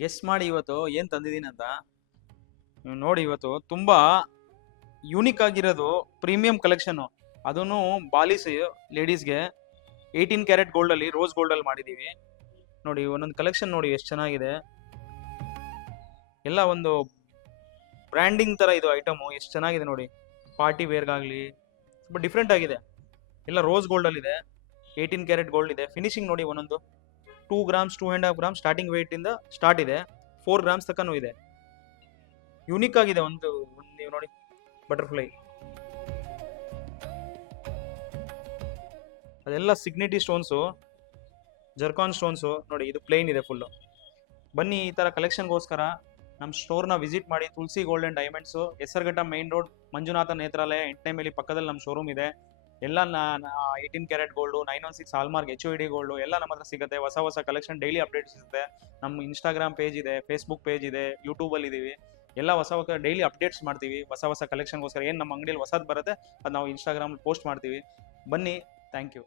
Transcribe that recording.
Guess ಮಾಡಿ ಇವತ್ತು ಏನ್ ತಂದಿದ್ದೀನಿ ಅಂತ. ನೀವು ನೋಡಿ, ಇವತ್ತು ತುಂಬಾ ಯೂನಿಕ್ ಆಗಿರೋದು ಪ್ರೀಮಿಯಂ ಕಲೆಕ್ಷನ್. ಅದನ್ನು ಬಾಲಿಸ್ ಲೇಡೀಸ್ಗೆ 18 ಕ್ಯಾರೆಟ್ ಗೋಲ್ಡ್ ಅಲ್ಲಿ, ರೋಸ್ ಗೋಲ್ಡ್ ಅಲ್ಲಿ ಮಾಡಿದೀವಿ. ನೋಡಿ ಒಂದೊಂದು ಕಲೆಕ್ಷನ್ ನೋಡಿ ಎಷ್ಟು ಚೆನ್ನಾಗಿದೆ. ಎಲ್ಲ ಒಂದು ಬ್ರ್ಯಾಂಡಿಂಗ್ ತರ ಇದು ಐಟಮು, ಎಷ್ಟು ಚೆನ್ನಾಗಿದೆ ನೋಡಿ. ಪಾರ್ಟಿ ವೇರ್ಗಾಗ್ಲಿ ತುಂಬ ಡಿಫ್ರೆಂಟ್ ಆಗಿದೆ. ಎಲ್ಲ ರೋಸ್ ಗೋಲ್ಡ್ ಅಲ್ಲಿ ಇದೆ, 18 ಕ್ಯಾರೆಟ್ ಗೋಲ್ಡ್ ಇದೆ. ಫಿನಿಶಿಂಗ್ ನೋಡಿ, ಒಂದೊಂದು 2 ಗ್ರಾಮ್ಸ್ 2.5 ಗ್ರಾಮ್ಸ್ ಸ್ಟಾರ್ಟಿಂಗ್ ವೇಟ್ ಇಂದ ಸ್ಟಾರ್ಟ್ ಇದೆ, 4 ಗ್ರಾಮ್ಸ್ ತನಕನೂ ಇದೆ. ಯುನಿಕ್ ಆಗಿದೆ. ನೀವು ನೋಡಿ, ಬಟರ್ಫ್ಲೈ ಅದೆಲ್ಲ ಸಿಗ್ನಿಟಿ ಸ್ಟೋನ್ಸು, ಜರ್ಕಾನ್ ಸ್ಟೋನ್ಸು ನೋಡಿ. ಇದು ಪ್ಲೇನ್ ಇದೆ ಫುಲ್ಲು. ಬನ್ನಿ, ಈ ಥರ ಕಲೆಕ್ಷನ್ಗೋಸ್ಕರ ನಮ್ಮ ಸ್ಟೋರ್ನ ವಿಸಿಟ್ ಮಾಡಿ. Tulasi gold and diamonds, Hesaraghatta main road, Manjunatha Netralaya 8ನೇ ಮೈಲಿ ಪಕ್ಕದಲ್ಲಿ ನಮ್ಮ ಶೋರೂಮ್ ಇದೆ. ಎಲ್ಲ 18 carat gold, 916 hallmark, HOD gold ಎಲ್ಲ ನಮ್ಮ ಹತ್ರ ಸಿಗುತ್ತೆ. ಹೊಸ ಹೊಸ ಕಲೆಕ್ಷನ್ ಡೈಲಿ ಅಪ್ಡೇಟ್ಸ್ ಇರುತ್ತೆ. ನಮ್ಮ ಇನ್ಸ್ಟಾಗ್ರಾಮ್ ಪೇಜ್ ಇದೆ, ಫೇಸ್ಬುಕ್ ಪೇಜ್ ಇದೆ, ಯೂಟ್ಯೂಬಲ್ಲಿ ಇದ್ದೀವಿ. ಎಲ್ಲ ಹೊಸ ಹೊಸ ಡೈಲಿ ಅಪ್ಡೇಟ್ಸ್ ಮಾಡ್ತೀವಿ. ಹೊಸ ಹೊಸ ಕಲೆಕ್ಷನ್ಗೋಸ್ಕರ ಏನು ನಮ್ಮ ಅಂಗಡಿಯಲ್ಲಿ ಹೊಸದು ಬರುತ್ತೆ ಅದು ನಾವು ಇನ್ಸ್ಟಾಗ್ರಾಮಲ್ಲಿ ಪೋಸ್ಟ್ ಮಾಡ್ತೀವಿ. ಬನ್ನಿ, ಥ್ಯಾಂಕ್ ಯು.